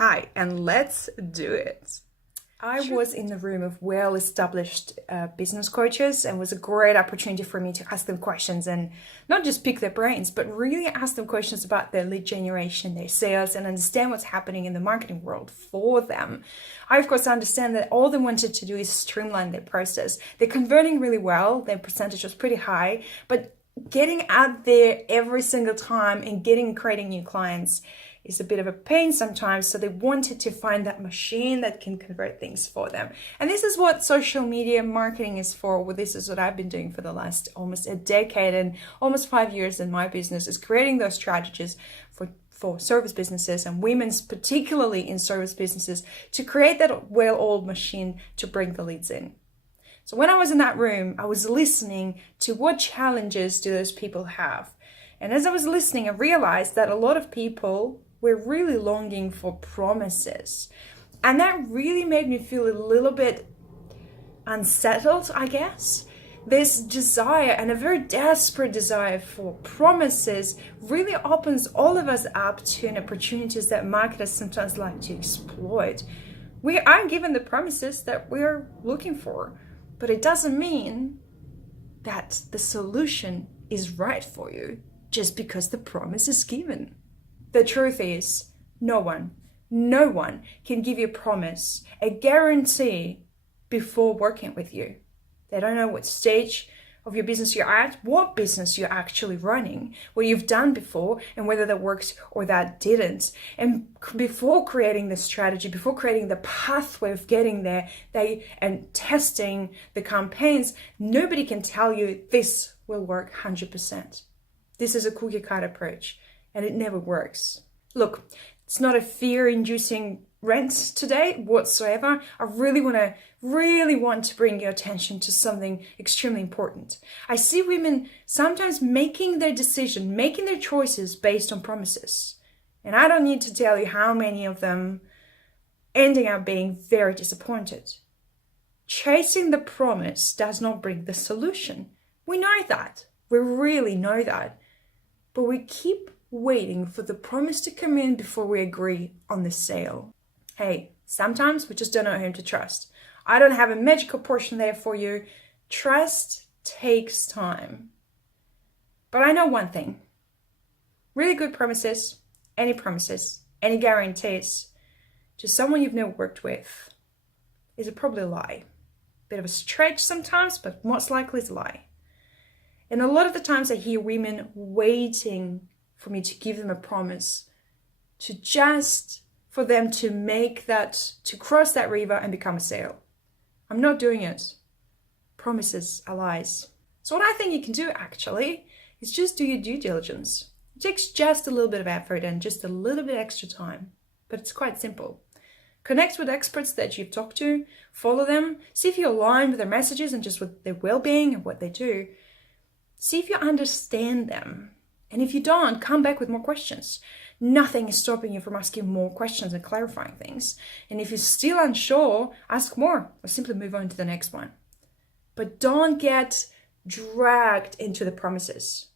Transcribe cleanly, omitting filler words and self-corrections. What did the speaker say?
Hi, and let's do it. I Sure. was in the room of well-established business coaches, and it was a great opportunity for me to ask them questions and not just pick their brains, but really ask them questions about their lead generation, their sales, and understand what's happening in the marketing world for them. I, of course, understand that all they wanted to do is streamline their process. They're converting really well, their percentage was pretty high, but getting out there every single time and creating new clients is a bit of a pain sometimes. So they wanted to find that machine that can convert things for them. And this is what social media marketing is for. Well, this is what I've been doing for the last almost a decade and almost 5 years in my business, is creating those strategies for service businesses and women's, particularly in service businesses, to create that well-oiled machine to bring the leads in. So when I was in that room, I was listening to what challenges do those people have. And as I was listening, I realized that a lot of people were really longing for promises. And that really made me feel a little bit unsettled, I guess. This desire, and a very desperate desire for promises, really opens all of us up to an opportunities that marketers sometimes like to exploit. We are given the promises that we're looking for, but it doesn't mean that the solution is right for you just because the promise is given. The truth is, no one can give you a promise, a guarantee before working with you. They don't know what stage of your business you're at, what business you're actually running, what you've done before, and whether that works or that didn't. And before creating the strategy, before creating the pathway of getting there, and testing the campaigns, nobody can tell you this will work 100%. This is a cookie cutter approach, and it never works. Look, it's not a fear-inducing rant today whatsoever. I really want to bring your attention to something extremely important. I see women sometimes making their decision, making their choices based on promises. And I don't need to tell you how many of them ending up being very disappointed. Chasing the promise does not bring the solution. We know that. We really know that. But we keep waiting for the promise to come in before we agree on the sale. Hey, sometimes we just don't know whom to trust. I don't have a magical portion there for you. Trust takes time. But I know one thing. Really good promises, any guarantees to someone you've never worked with is probably a lie. Bit of a stretch sometimes, but most likely it's a lie. And a lot of the times I hear women waiting for me to give them a promise, for them to cross that river and become a sale. I'm not doing it. Promises are lies. So what I think you can do actually is just do your due diligence. It takes just a little bit of effort and just a little bit extra time, but it's quite simple. Connect with experts that you've talked to, follow them, see if you align with their messages and just with their well-being and what they do. See if you understand them. And if you don't, come back with more questions. Nothing is stopping you from asking more questions and clarifying things. And if you're still unsure, ask more or simply move on to the next one. But don't get dragged into the promises.